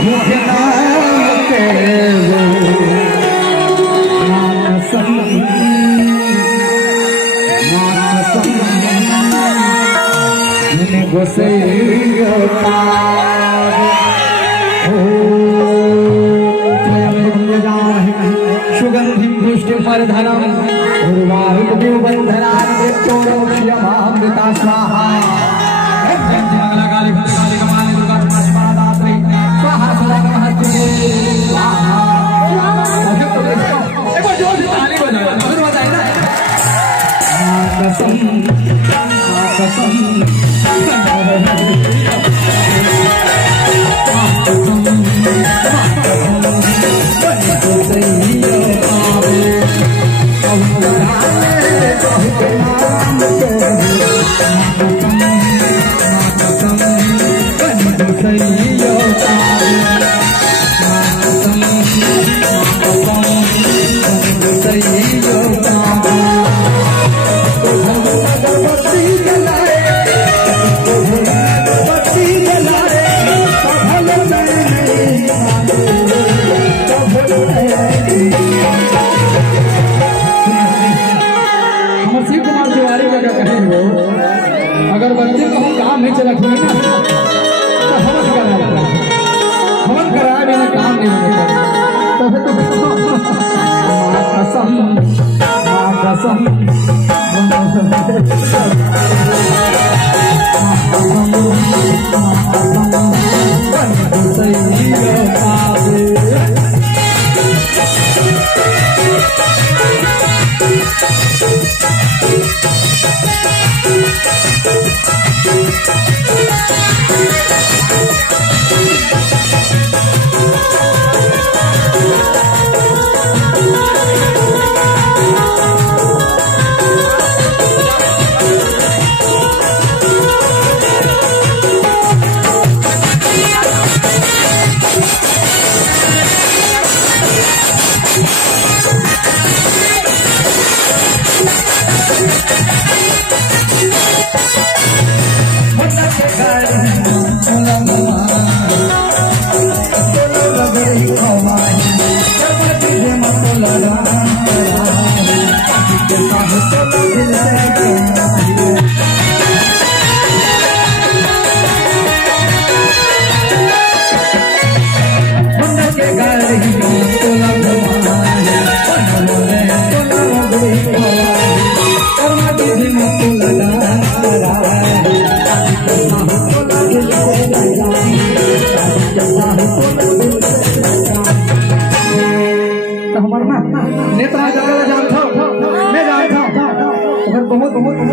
बाहू के नाम के वो सुगंधि पुष्ट फलधरम उर्वारुकदेवबन्धनामृता स्वाहा अगर बच्चे को हम काम नहीं चला ना तो हवन कराया बिना काम नहीं होने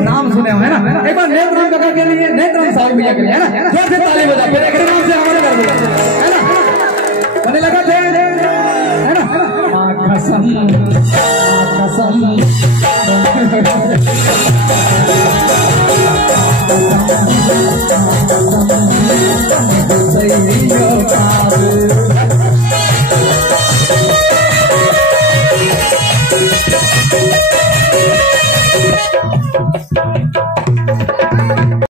नाम सुने हो है ना। एक बार नेत्रम काका के लिए नेत्रम साहब भैया के लिए है ना, जोर से ताली बजा फिर एक नाम से हमारे कर दिया है ना, बने लगा थे है ना। कसम कसम